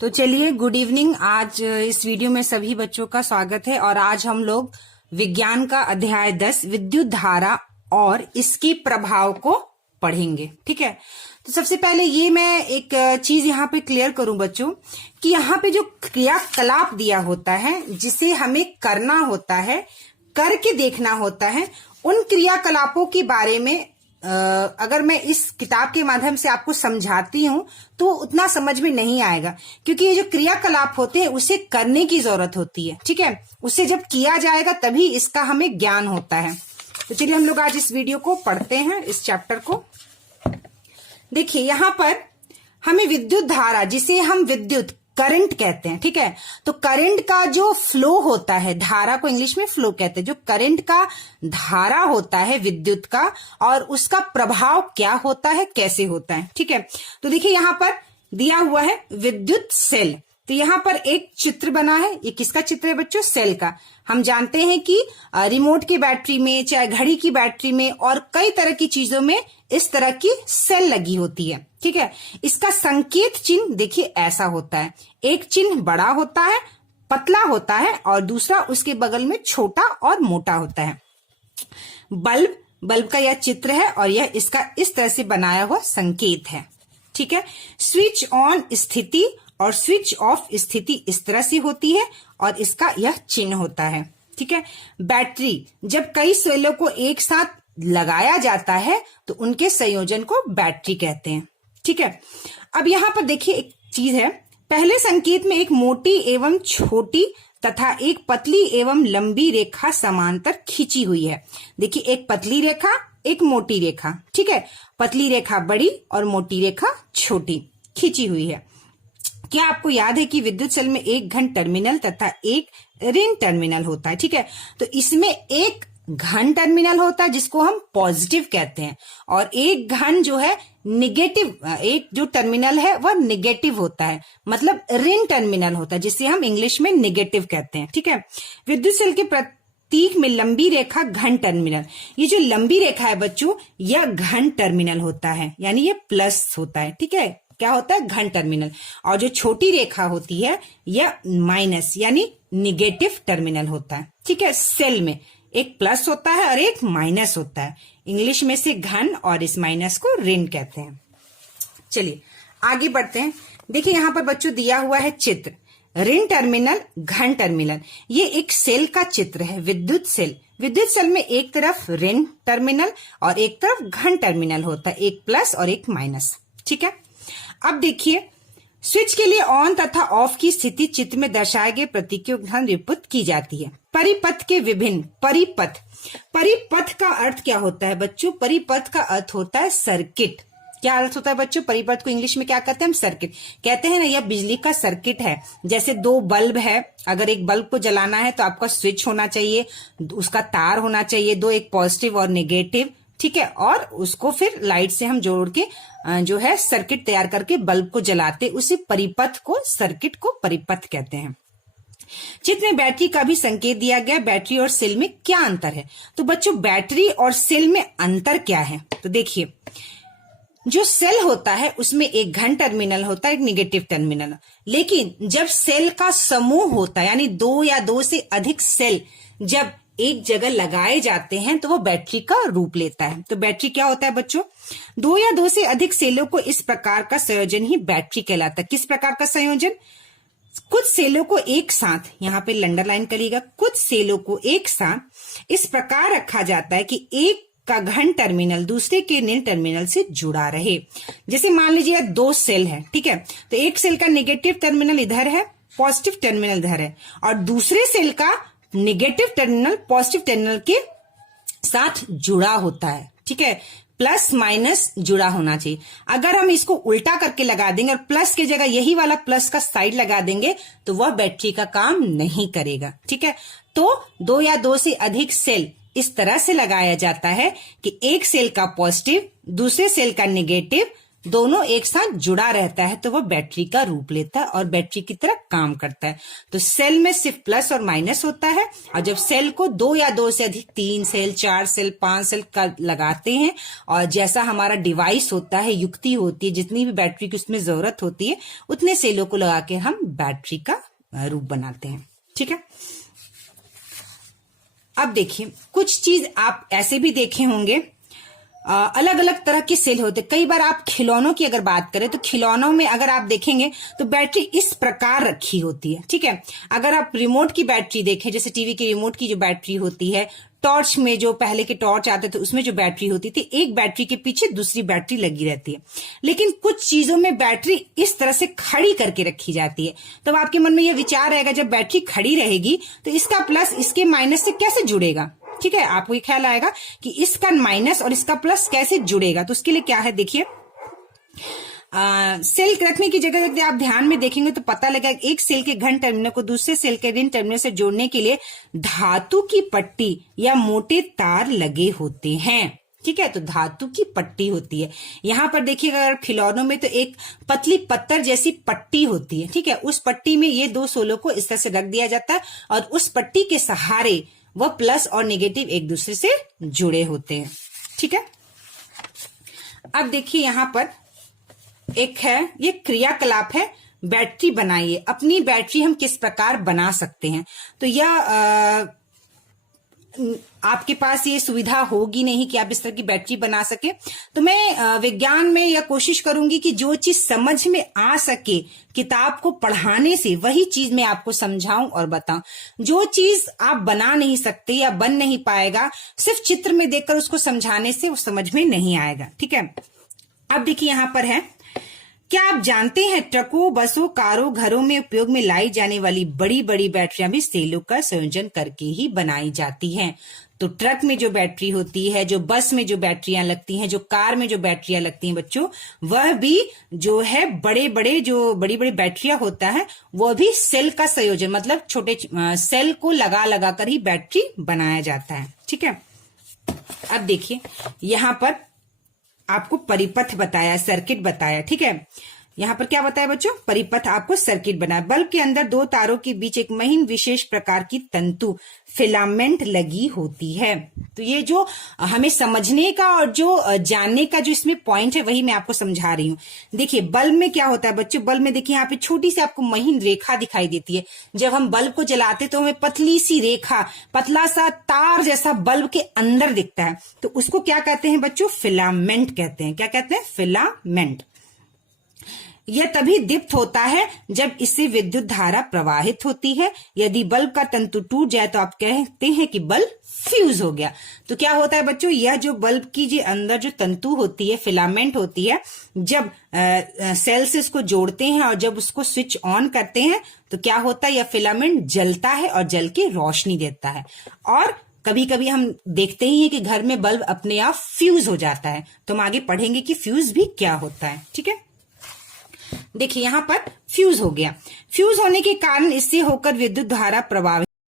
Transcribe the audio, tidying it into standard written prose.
तो चलिए, good evening. आज इस वीडियो में सभी बच्चों का स्वागत है और आज हम लोग विज्ञान का अध्याय 10 विद्युत धारा और इसकी प्रभाव को पढ़ेंगे। ठीक है, तो सबसे पहले ये मैं एक चीज यहाँ पे क्लियर करूं बच्चों कि यहाँ पे जो क्रियाकलाप दिया होता है जिसे हमें करना होता है, करके देखना होता है, उन क्रियाकलापों के बारे में अगर मैं इस किताब के माध्यम से आपको समझाती हूं तो उतना समझ में नहीं आएगा, क्योंकि ये जो क्रियाकलाप होते हैं उसे करने की जरूरत होती है। ठीक है, उसे जब किया जाएगा तभी इसका हमें ज्ञान होता है। तो चलिए हम लोग आज इस वीडियो को पढ़ते हैं, इस चैप्टर को। देखिए यहाँ पर हमें विद्युत धारा, जिसे हम विद्युत करंट कहते हैं, ठीक है, तो करंट का जो फ्लो होता है, धारा को इंग्लिश में फ्लो कहते हैं, जो करंट का धारा होता है विद्युत का, और उसका प्रभाव क्या होता है, कैसे होता है। ठीक है, तो देखिए यहाँ पर दिया हुआ है विद्युत सेल। तो यहाँ पर एक चित्र बना है। ये किसका चित्र है बच्चों? सेल का। हम जानते हैं कि रिमोट की बैटरी में, चाहे घड़ी की बैटरी में और कई तरह की चीजों में इस तरह की सेल लगी होती है। ठीक है, इसका संकेत चिन्ह देखिए ऐसा होता है। एक चिन्ह बड़ा होता है, पतला होता है, और दूसरा उसके बगल में छोटा और मोटा होता है। बल्ब का यह चित्र है और यह इसका इस तरह से बनाया हुआ संकेत है। ठीक है, स्विच ऑन स्थिति और स्विच ऑफ स्थिति इस तरह से होती है और इसका यह चिन्ह होता है। ठीक है, बैटरी जब कई सेलों को एक साथ लगाया जाता है तो उनके संयोजन को बैटरी कहते हैं। ठीक है, अब यहां पर देखिए एक चीज है। पहले संकेत में एक मोटी एवं छोटी तथा एक पतली एवं लंबी रेखा समांतर खींची हुई है। देखिए, एक पतली रेखा, एक मोटी रेखा। ठीक है, पतली रेखा बड़ी और मोटी रेखा छोटी खींची हुई है। क्या आपको याद है कि विद्युत सेल में एक घन टर्मिनल तथा एक ऋण टर्मिनल होता है? ठीक है, तो इसमें एक घन टर्मिनल होता है जिसको हम पॉजिटिव कहते हैं, और एक घन जो है निगेटिव, एक जो टर्मिनल है वह निगेटिव होता है, मतलब ऋण टर्मिनल होता है, जिसे हम इंग्लिश में निगेटिव कहते हैं। ठीक है, विद्युत सेल के प्रतीक में लंबी रेखा घन टर्मिनल। ये जो लंबी रेखा है बच्चों, यह घन टर्मिनल होता है, यानी ये प्लस होता है। ठीक है, क्या होता है? घन टर्मिनल। और जो छोटी रेखा होती है यह माइनस यानी निगेटिव टर्मिनल होता है। ठीक है, सेल में एक प्लस होता है और एक माइनस होता है। इंग्लिश में से घन और इस माइनस को ऋण कहते हैं। चलिए आगे बढ़ते हैं। देखिए यहाँ पर बच्चों दिया हुआ है चित्र, ऋण टर्मिनल, घन टर्मिनल। ये एक सेल का चित्र है, विद्युत सेल। विद्युत सेल में एक तरफ ऋण टर्मिनल और एक तरफ घन टर्मिनल होता है, एक प्लस और एक माइनस। ठीक है, अब देखिए, स्विच के लिए ऑन तथा ऑफ की स्थिति चित्र में दर्शाए गए प्रतीकों के निरूपित की जाती है। परिपथ के विभिन्न परिपथ का अर्थ क्या होता है बच्चों? परिपथ का अर्थ होता है सर्किट। क्या अर्थ होता है बच्चों? परिपथ को इंग्लिश में क्या कहते हैं? हम सर्किट कहते हैं ना। यह बिजली का सर्किट है। जैसे दो बल्ब है, अगर एक बल्ब को जलाना है तो आपका स्विच होना चाहिए, उसका तार होना चाहिए, दो, एक पॉजिटिव और नेगेटिव। ठीक है, और उसको फिर लाइट से हम जोड़ के जो है सर्किट तैयार करके बल्ब को जलाते, उसी परिपथ को, सर्किट को परिपथ कहते हैं। चित्र में बैटरी का भी संकेत दिया गया। बैटरी और सेल में क्या अंतर है? तो बच्चों, बैटरी और सेल में अंतर क्या है? तो देखिए, जो सेल होता है उसमें एक घन टर्मिनल होता है, एक निगेटिव टर्मिनल। लेकिन जब सेल का समूह होता है, यानी दो या दो से अधिक सेल जब एक जगह लगाए जाते हैं तो वो बैटरी का रूप लेता है। तो बैटरी क्या होता है बच्चों? दो या दो से अधिक सेलों को इस प्रकार का संयोजन ही बैटरी कहलाता है। किस प्रकार का संयोजन? कुछ सेलों को एक साथ, यहाँ पे अंडरलाइन करिएगा, कुछ सेलों को एक साथ इस प्रकार रखा जाता है कि एक का घन टर्मिनल दूसरे के ऋण टर्मिनल से जुड़ा रहे। जैसे मान लीजिए दो सेल है, ठीक है, तो एक सेल का नेगेटिव टर्मिनल इधर है, पॉजिटिव टर्मिनल इधर है, और दूसरे सेल का नेगेटिव टर्मिनल पॉजिटिव टर्मिनल के साथ जुड़ा होता है। ठीक है, प्लस माइनस जुड़ा होना चाहिए। अगर हम इसको उल्टा करके लगा देंगे और प्लस की जगह यही वाला प्लस का साइड लगा देंगे तो वह बैटरी का काम नहीं करेगा। ठीक है, तो दो या दो से अधिक सेल इस तरह से लगाया जाता है कि एक सेल का पॉजिटिव दूसरे सेल का नेगेटिव दोनों एक साथ जुड़ा रहता है तो वह बैटरी का रूप लेता है और बैटरी की तरह काम करता है। तो सेल में सिर्फ प्लस और माइनस होता है, और जब सेल को 2 या 2 से अधिक 3 सेल, 4 सेल, 5 सेल का लगाते हैं, और जैसा हमारा डिवाइस होता है, युक्ति होती है, जितनी भी बैटरी की उसमें जरूरत होती है उतने सेलों को लगा के हम बैटरी का रूप बनाते हैं। ठीक है, अब देखिए कुछ चीज आप ऐसे भी देखे होंगे, अलग अलग तरह के सेल होते हैं। कई बार आप खिलौनों की अगर बात करें तो खिलौनों में अगर आप देखेंगे तो बैटरी इस प्रकार रखी होती है। ठीक है, अगर आप रिमोट की बैटरी देखें, जैसे टीवी के रिमोट की जो बैटरी होती है, टॉर्च में जो पहले के टॉर्च आते थे उसमें जो बैटरी होती थी, एक बैटरी के पीछे दूसरी बैटरी लगी रहती है। लेकिन कुछ चीजों में बैटरी इस तरह से खड़ी करके रखी जाती है। तो आपके मन में यह विचार आएगा, जब बैटरी खड़ी रहेगी तो इसका प्लस इसके माइनस से कैसे जुड़ेगा। ठीक है, आपको ये ख्याल आएगा कि इसका माइनस और इसका प्लस कैसे जुड़ेगा। तो उसके लिए क्या है, देखिए सेल रखने की जगह यदि आप ध्यान में देखेंगे तो पता लगेगा, एक सेल के घन टर्मिनल को दूसरे सेल के ऋण टर्मिनल से जोड़ने के लिए धातु की पट्टी या मोटे तार लगे होते हैं। ठीक है, तो धातु की पट्टी होती है। यहां पर देखिएगा अगर खिलौनों में तो एक पतली पत्थर जैसी पट्टी होती है। ठीक है, उस पट्टी में ये 2 सोलों को इस तरह से रख दिया जाता है और उस पट्टी के सहारे वह प्लस और नेगेटिव एक दूसरे से जुड़े होते हैं। ठीक है, अब देखिए यहां पर एक है, ये क्रियाकलाप है, बैटरी बनाइए। अपनी बैटरी हम किस प्रकार बना सकते हैं। तो यह आपके पास ये सुविधा होगी नहीं कि आप इस तरह की बैटरी बना सके। तो मैं विज्ञान में यह कोशिश करूंगी कि जो चीज समझ में आ सके किताब को पढ़ाने से, वही चीज मैं आपको समझाऊं और बताऊं। जो चीज आप बना नहीं सकते या बन नहीं पाएगा, सिर्फ चित्र में देखकर उसको समझाने से वो समझ में नहीं आएगा। ठीक है, अब देखिए यहां पर है, क्या आप जानते हैं ट्रकों, बसों, कारों, घरों में उपयोग में लाई जाने वाली बड़ी बड़ी बैटरियां भी सेलों का संयोजन करके ही बनाई जाती हैं। तो ट्रक में जो बैटरी होती है, जो बस में जो बैटरियां लगती हैं, जो कार में जो बैटरियां लगती हैं बच्चों, वह भी जो है बड़ी बड़ी बैटरियां होता है, वह भी सेल का संयोजन, मतलब छोटे सेल को लगा लगा कर ही बैटरी बनाया जाता है। ठीक है, अब देखिए यहां पर आपको परिपथ बताया, सर्किट बताया। ठीक है, यहां पर क्या बताया बच्चों, परिपथ आपको सर्किट बनाया। बल्ब के अंदर 2 तारों के बीच एक महीन विशेष प्रकार की तंतु फिलामेंट लगी होती है। तो ये जो हमें समझने का और जो जानने का जो इसमें पॉइंट है वही मैं आपको समझा रही हूँ। देखिए बल्ब में क्या होता है बच्चों, बल्ब में देखिए यहाँ पे छोटी सी आपको महीन रेखा दिखाई देती है। जब हम बल्ब को जलाते तो हमें पतली सी रेखा, पतला सा तार जैसा बल्ब के अंदर दिखता है। तो उसको क्या कहते हैं बच्चों, फिलामेंट कहते हैं। क्या कहते हैं, फिलामेंट। यह तभी दीप्त होता है जब इससे विद्युत धारा प्रवाहित होती है। यदि बल्ब का तंतु टूट जाए तो आप कहते हैं कि बल्ब फ्यूज हो गया। तो क्या होता है बच्चों, यह जो बल्ब की जो अंदर जो तंतु होती है, फिलामेंट होती है, जब सेल से इसको जोड़ते हैं और जब उसको स्विच ऑन करते हैं तो क्या होता है, यह फिलामेंट जलता है और जल के रोशनी देता है। और कभी कभी हम देखते ही हैं कि घर में बल्ब अपने आप फ्यूज हो जाता है। तो हम आगे पढ़ेंगे कि फ्यूज भी क्या होता है। ठीक है, देखिए यहां पर फ्यूज हो गया। फ्यूज होने के कारण इससे होकर विद्युत धारा प्रवाहित